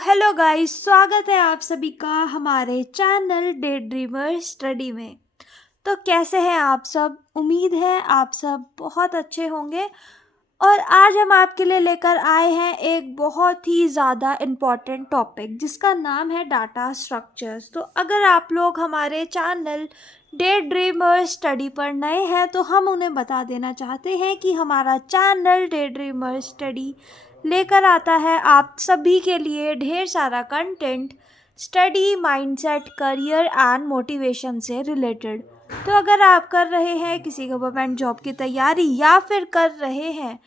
Hello guys, स्वागत है आप सभी का हमारे चैनल डे ड्रीमर स्टडी में। तो कैसे हैं आप सब? उम्मीद है आप सब बहुत अच्छे होंगे। और आज हम आपके लिए लेकर आए हैं एक बहुत ही ज़्यादा इम्पॉर्टेंट टॉपिक जिसका नाम है डाटा स्ट्रक्चर्स। तो अगर आप लोग हमारे चैनल डे ड्रीमर स्टडी पर नए हैं तो हम उन्हें बता देना चाहते हैं कि हमारा चैनल डे ड्रीमर स्टडी लेकर आता है आप सभी के लिए ढेर सारा content study, mindset, career and motivation से रिलेटेड। तो अगर आप कर रहे हैं किसी गवर्नमेंट जॉब की तैयारी या फिर कर रहे हैं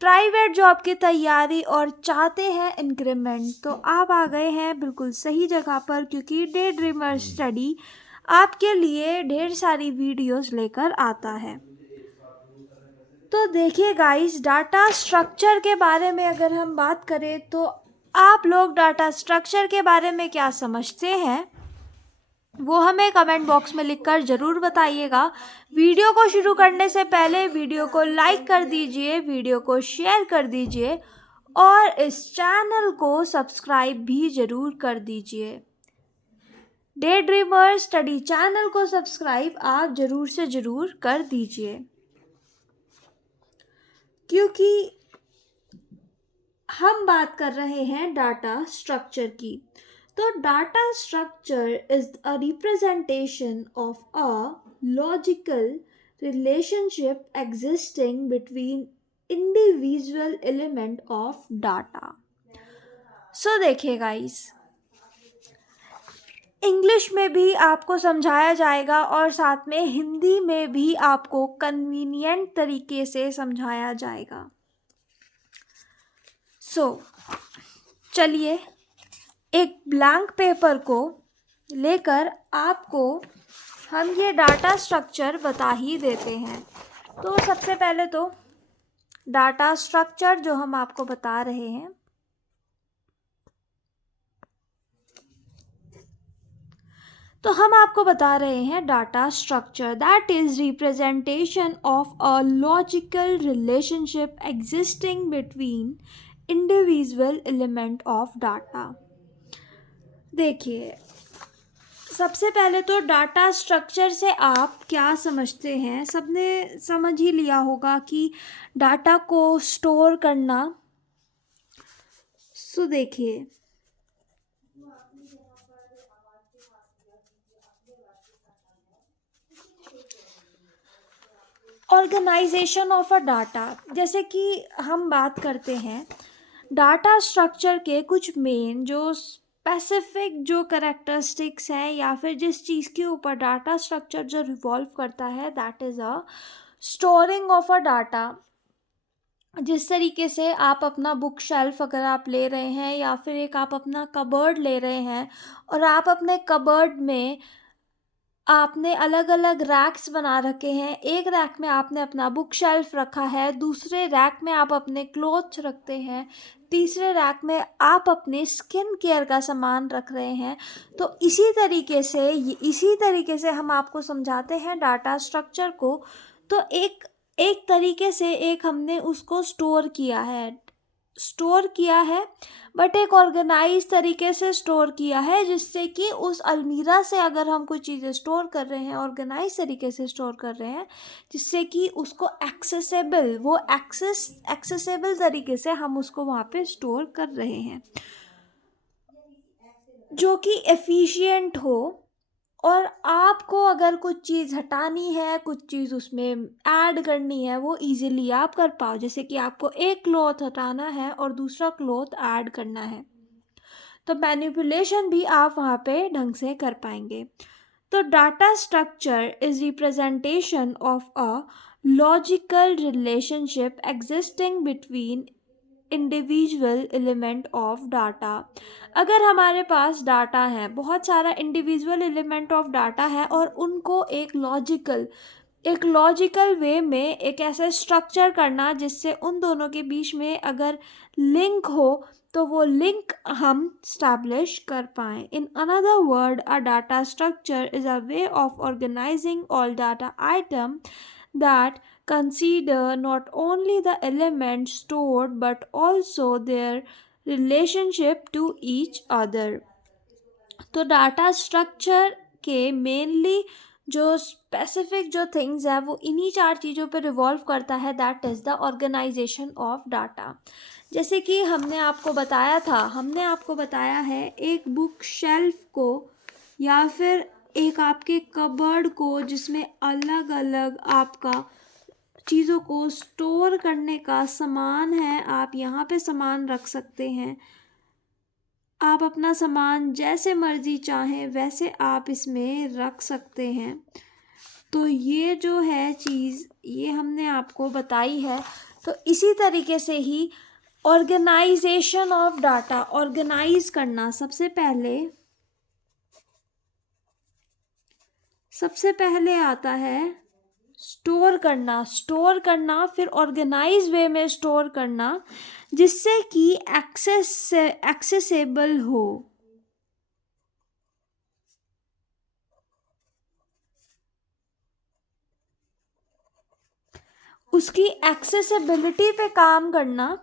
प्राइवेट जॉब की तैयारी और चाहते हैं इंक्रीमेंट, तो आप आ गए हैं बिल्कुल सही जगह पर, क्योंकि डे ड्रीमर स्टडी आपके लिए ढेर सारी वीडियोस लेकर आता है। तो देखिए गाइस, डाटा स्ट्रक्चर के बारे में अगर हम बात करें तो आप लोग डाटा स्ट्रक्चर के बारे में क्या समझते हैं वो हमें कमेंट बॉक्स में लिखकर ज़रूर बताइएगा। वीडियो को शुरू करने से पहले वीडियो को लाइक कर दीजिए, वीडियो को शेयर कर दीजिए और इस चैनल को सब्सक्राइब भी ज़रूर कर दीजिए। डे ड्रीमर स्टडी चैनल को सब्सक्राइब आप ज़रूर से ज़रूर कर दीजिए, क्योंकि हम बात कर रहे हैं डाटा स्ट्रक्चर की। तो data structure is a representation of a logical relationship existing between individual element of data. So देखिए गाइस, इंग्लिश में भी आपको समझाया जाएगा और साथ में हिंदी में भी आपको कन्वीनियंट तरीके से समझाया जाएगा। चलिए एक ब्लैंक पेपर को लेकर आपको हम ये डाटा स्ट्रक्चर बता ही देते हैं। तो सबसे पहले तो डाटा स्ट्रक्चर जो हम आपको बता रहे हैं, तो हम आपको बता रहे हैं data structure that is representation of a logical relationship existing between individual element of data. देखिए, सबसे पहले तो डाटा स्ट्रक्चर से आप क्या समझते हैं? सबने समझ ही लिया होगा कि डाटा को स्टोर करना। देखिए, ऑर्गेनाइजेशन ऑफ अ डाटा, जैसे कि हम बात करते हैं डाटा स्ट्रक्चर के कुछ मेन जो स्पेसिफिक जो करेक्टरिस्टिक्स हैं या फिर जिस चीज़ के ऊपर डाटा स्ट्रक्चर जो रिवॉल्व करता है, that is a storing of a data. जिस तरीके से आप अपना बुक शेल्फ अगर आप ले रहे हैं या फिर एक आप अपना कबर्ड ले रहे हैं और आप अपने कबर्ड में आपने अलग अलग रैक्स बना रखे हैं। एक रैक में आपने अपना बुक शेल्फ रखा है, दूसरे रैक में आप अपने क्लोथ्स रखते हैं, तीसरे रैक में आप अपने स्किन केयर का सामान रख रहे हैं। तो इसी तरीके से हम आपको समझाते हैं डाटा स्ट्रक्चर को। तो एक एक तरीके से एक हमने उसको स्टोर किया है बट एक ऑर्गेनाइज तरीके से स्टोर किया है, जिससे कि उस अलमीरा से अगर हम कुछ चीज़ें स्टोर कर रहे हैं ऑर्गेनाइज तरीके से स्टोर कर रहे हैं, जिससे कि उसको एक्सेसिबल तरीके से हम उसको वहाँ पे स्टोर कर रहे हैं, जो कि एफिशिएंट हो। और आपको अगर कुछ चीज़ हटानी है, कुछ चीज़ उसमें ऐड करनी है, वो इजीली आप कर पाओ। जैसे कि आपको एक क्लॉथ हटाना है और दूसरा क्लॉथ ऐड करना है, तो मैनिपुलेशन भी आप वहाँ पे ढंग से कर पाएंगे। तो data structure is representation of a logical relationship existing between individual element of data. अगर हमारे पास डाटा है, बहुत सारा इंडिविजुअल एलिमेंट ऑफ डाटा है और उनको एक लॉजिकल वे में एक ऐसे स्ट्रक्चर करना जिससे उन दोनों के बीच में अगर लिंक हो तो वो लिंक हम स्टैब्लिश कर पाएँ। In another word, a data structure is a way of organizing all data item that consider not only the elements stored but also their relationship to each other. तो data structure के mainly जो specific जो things है वो इन्हीं 4 चीज़ों पर revolve करता है, that is the organization of data. जैसे कि हमने आपको बताया है एक बुक शेल्फ को या फिर एक आपके कबर्ड को जिसमें अलग अलग आपका चीज़ों को स्टोर करने का सामान है, आप यहाँ पे सामान रख सकते हैं। आप अपना सामान जैसे मर्जी चाहें वैसे आप इसमें रख सकते हैं। तो ये जो है चीज़ ये हमने आपको बताई है। तो इसी तरीके से ही ऑर्गेनाइजेशन ऑफ डाटा, ऑर्गेनाइज करना, सबसे पहले आता है स्टोर करना, फिर ऑर्गेनाइज वे में स्टोर करना जिससे कि एक्सेसिबल हो। उसकी एक्सेसिबिलिटी पे काम करना।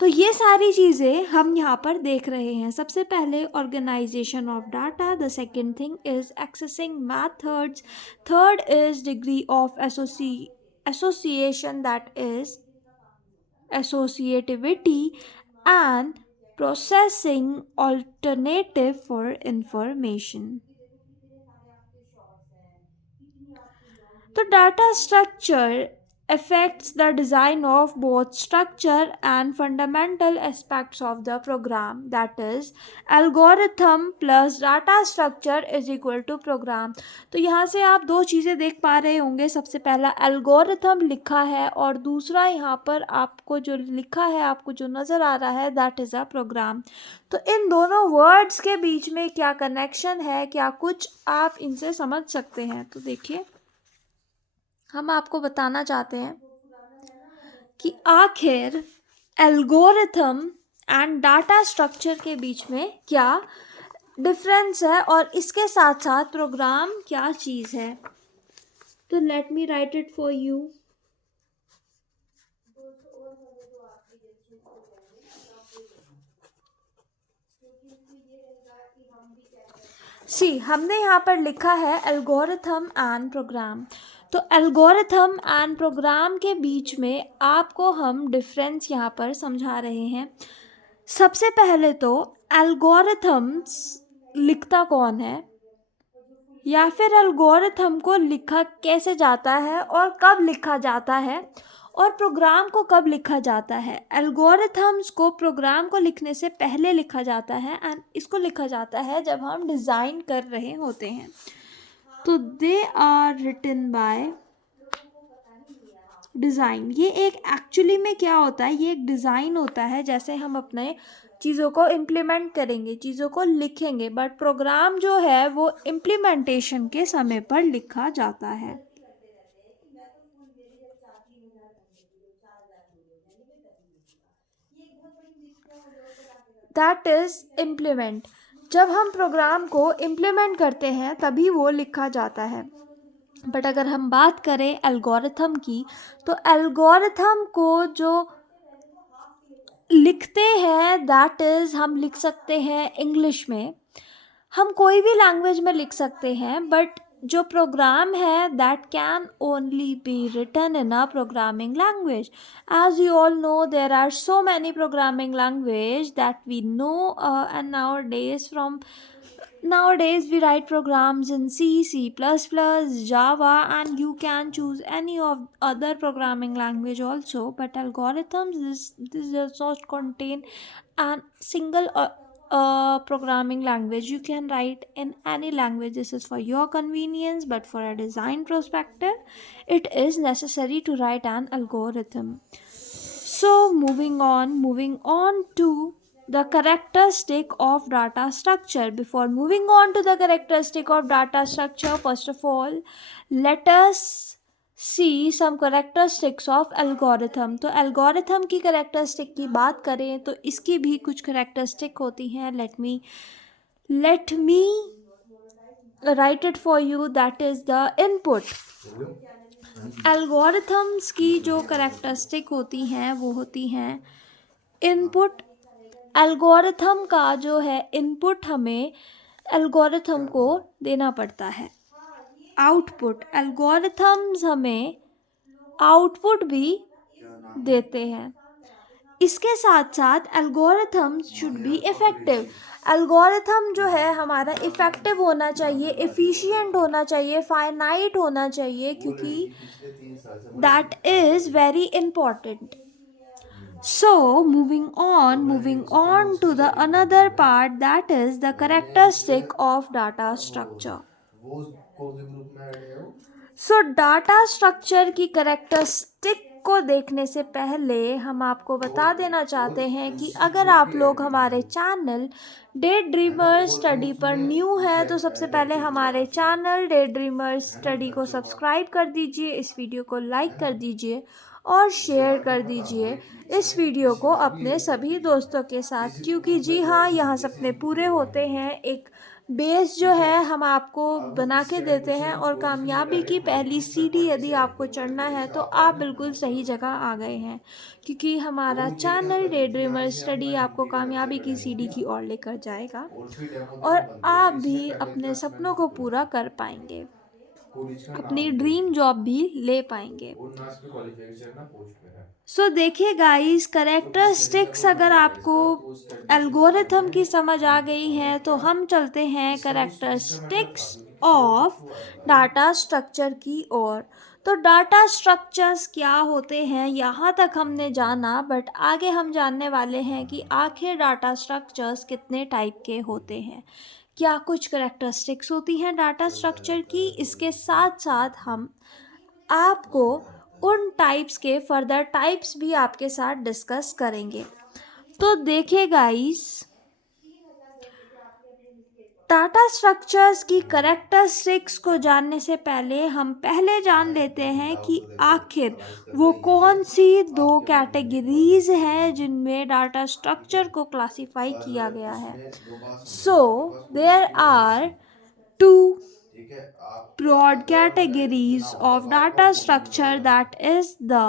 तो ये सारी चीज़ें हम यहाँ पर देख रहे हैं। सबसे पहले organization of data, the second thing is accessing methods, third is degree of association that is associativity, and processing alternative for information. The data structure affects the design of both structure and fundamental aspects of the program, that is algorithm plus data structure is equal to program. तो यहाँ से आप 2 चीज़ें देख पा रहे होंगे। सबसे पहला एल्गोरिथम लिखा है और दूसरा यहाँ पर आपको जो लिखा है, आपको जो नज़र आ रहा है, दैट इज़ अ प्रोग्राम। तो इन दोनों वर्ड्स के बीच में क्या कनेक्शन है, क्या कुछ आप इनसे समझ सकते हैं? तो देखिए, हम आपको बताना चाहते हैं कि आखिर एल्गोरिथम एंड डाटा स्ट्रक्चर के बीच में क्या डिफरेंस है और इसके साथ साथ प्रोग्राम क्या चीज़ है। तो let me right it for you. हमने यहाँ पर लिखा है एल्गोरिथम एंड प्रोग्राम। तो एल्गोरिथम एंड प्रोग्राम के बीच में आपको हम डिफरेंस यहाँ पर समझा रहे हैं। सबसे पहले तो एल्गोरिथम्स लिखता कौन है, या फिर एल्गोरिथम को लिखा कैसे जाता है और कब लिखा जाता है, और प्रोग्राम को कब लिखा जाता है। एल्गोरिथम्स को प्रोग्राम को लिखने से पहले लिखा जाता है एंड इसको लिखा जाता है जब हम डिज़ाइन कर रहे होते हैं। तो they are written by design. ये एक एक्चुअली में क्या होता है, ये एक डिज़ाइन होता है। जैसे हम अपने चीज़ों को इम्प्लीमेंट करेंगे, चीज़ों को लिखेंगे, बट प्रोग्राम जो है वो इम्प्लीमेंटेशन के समय पर लिखा जाता है। That is implement. जब हम प्रोग्राम को इम्प्लीमेंट करते हैं तभी वो लिखा जाता है। बट अगर हम बात करें एल्गोरिथम की, तो एल्गोरिथम को जो लिखते हैं दैट इज़ हम लिख सकते हैं इंग्लिश में, हम कोई भी लैंग्वेज में लिख सकते हैं, बट जो प्रोग्राम है that can only be written in a programming language. As you all know there are so many programming language that we know and nowadays we write programs in C, C++, Java, and you can choose any of other programming language also. But algorithms, this does not contain a single programming language. You can write in any language. This is for your convenience, but for a design perspective, it is necessary to write an algorithm. So moving on to the characteristic of data structure. Before moving on to the characteristic of data structure, first of all, let us see some characteristics of algorithm. तो algorithm की characteristic की बात करें तो इसकी भी कुछ characteristic होती हैं। Let me write it for you, that is the input. Algorithms की जो करैक्टरिस्टिक होती हैं वो होती हैं इनपुट, एल्गोरिथम का जो है इनपुट हमें एल्गोरिथम को देना पड़ता है। आउटपुट, एल्गोरिथम्स हमें आउटपुट भी देते हैं। इसके साथ साथ algorithms should be effective. Algorithm जो है हमारा इफ़ेक्टिव होना चाहिए, एफिशिएंट होना चाहिए, फाइनाइट होना चाहिए, क्योंकि that is very important. So moving on to the another part, that is the characteristic of data structure. कौन से ग्रुप में ऐड है वो? सो डाटा स्ट्रक्चर की करेक्टरिस्टिक को देखने से पहले हम आपको बता देना चाहते हैं कि अगर आप लोग हमारे चैनल डे ड्रीमर स्टडी पर न्यू है तो सबसे पहले हमारे चैनल डे ड्रीमर स्टडी को सब्सक्राइब कर दीजिए, इस वीडियो को लाइक कर दीजिए और शेयर कर दीजिए इस वीडियो को अपने सभी दोस्तों के साथ, क्योंकि जी हाँ, यहाँ सपने पूरे होते हैं। एक बेस जो है हम आपको बना के देते हैं और कामयाबी की पहली सीढ़ी यदि आपको चढ़ना है तो आप बिल्कुल सही जगह आ गए हैं, क्योंकि हमारा चैनल डे ड्रीमर स्टडी आपको कामयाबी की सीढ़ी की ओर लेकर जाएगा और आप भी अपने सपनों को पूरा कर पाएंगे, अपनी ड्रीम जॉब भी ले पाएंगे। सो देखिए गाइस, करेक्टरिस्टिक्स अगर आपको एल्गोरिथम की समझ आ गई है तो हम चलते हैं करेक्टरिस्टिक्स ऑफ डाटा स्ट्रक्चर की ओर। तो डाटा स्ट्रक्चर्स क्या होते हैं यहाँ तक हमने जाना, बट आगे हम जानने वाले हैं कि आखिर डाटा स्ट्रक्चर्स कितने टाइप के होते हैं, क्या कुछ करेक्टरिस्टिक्स होती हैं डाटा स्ट्रक्चर की। इसके साथ साथ हम आपको उन टाइप्स के फर्दर टाइप्स भी आपके साथ डिस्कस करेंगे। तो देखिए गाइस, डाटा स्ट्रक्चर्स की करेक्टरिस्टिक्स को जानने से पहले हम पहले जान लेते हैं कि आखिर वो कौन सी दो कैटेगरीज हैं जिनमें डाटा स्ट्रक्चर को क्लासिफाई किया गया है। So there are two broad categories of data structure, that is the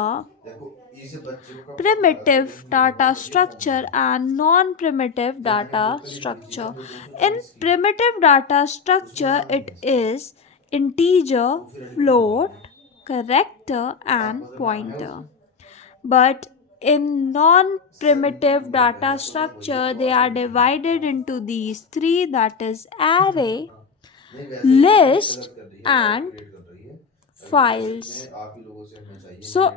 primitive data structure and non-primitive data structure. In primitive data structure, it is integer, float, character and pointer. But in non-primitive data structure, they are divided into these three, that is array, list and files. So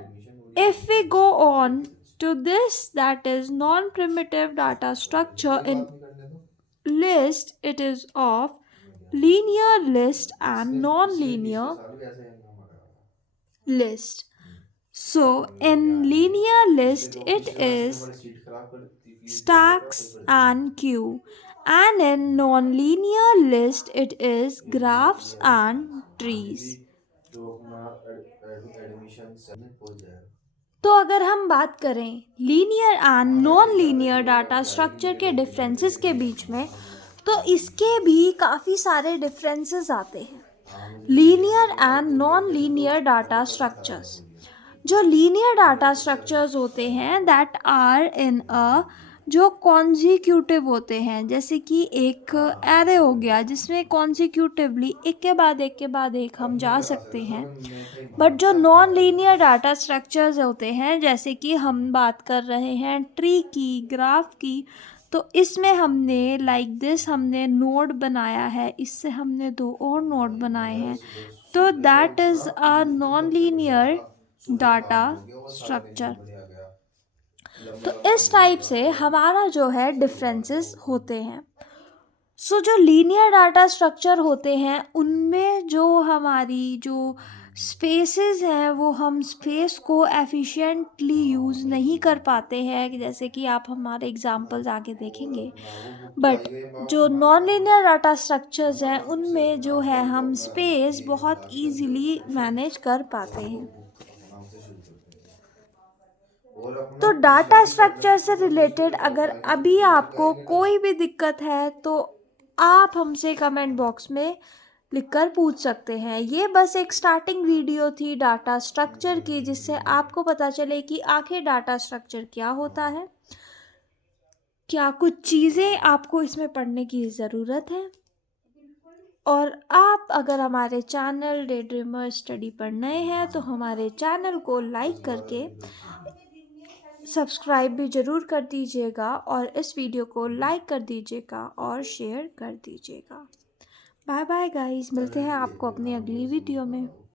if we go on to this, that is non-primitive data structure, in list it is of linear list and non-linear list. So in linear list it is stacks and queue, and in non-linear list it is graphs and trees. तो अगर हम बात करें linear and non linear data structure के differences के बीच में, तो इसके भी काफ़ी सारे डिफरेंसेस आते हैं। Linear and non linear data structures, जो लीनियर डाटा स्ट्रक्चर्स होते हैं दैट आर इन अ, जो कॉन्जिक्यूटिव होते हैं, जैसे कि एक एरे हो गया जिसमें कॉन्जिक्यूटिवली एक के बाद एक हम जा सकते हैं। बट जो नॉन लीनियर डाटा स्ट्रक्चर्स होते हैं, जैसे कि हम बात कर रहे हैं ट्री की, ग्राफ की, तो इसमें हमने लाइक दिस हमने नोड बनाया है, इससे हमने दो और नोड बनाए हैं, तो that is a non linear data structure. तो इस टाइप से हमारा जो है डिफरेंसेस होते हैं। सो जो लीनियर डाटा स्ट्रक्चर होते हैं उनमें जो हमारी जो स्पेसेस हैं वो हम स्पेस को एफिशिएंटली यूज़ नहीं कर पाते हैं, जैसे कि आप हमारे एग्जांपल्स आगे देखेंगे। बट जो नॉन लीनियर डाटा स्ट्रक्चर्स हैं उनमें जो है हम स्पेस बहुत इजीली मैनेज कर पाते हैं। तो डाटा स्ट्रक्चर से रिलेटेड अगर अभी आपको कोई भी दिक्कत है तो आप हमसे कमेंट बॉक्स में लिखकर पूछ सकते हैं। ये बस एक स्टार्टिंग वीडियो थी डाटा स्ट्रक्चर की, जिससे आपको पता चले कि आखिर डाटा स्ट्रक्चर क्या होता है। क्या कुछ चीज़ें आपको इसमें पढ़ने की ज़रूरत है। और आप अगर हमारे चैनल डे ड्रीमर स्टडी पर नए हैं तो हमारे चैनल को लाइक करके सब्सक्राइब भी ज़रूर कर दीजिएगा और इस वीडियो को लाइक कर दीजिएगा और शेयर कर दीजिएगा। बाय बाय गाइस, मिलते हैं आपको अपनी अगली वीडियो में।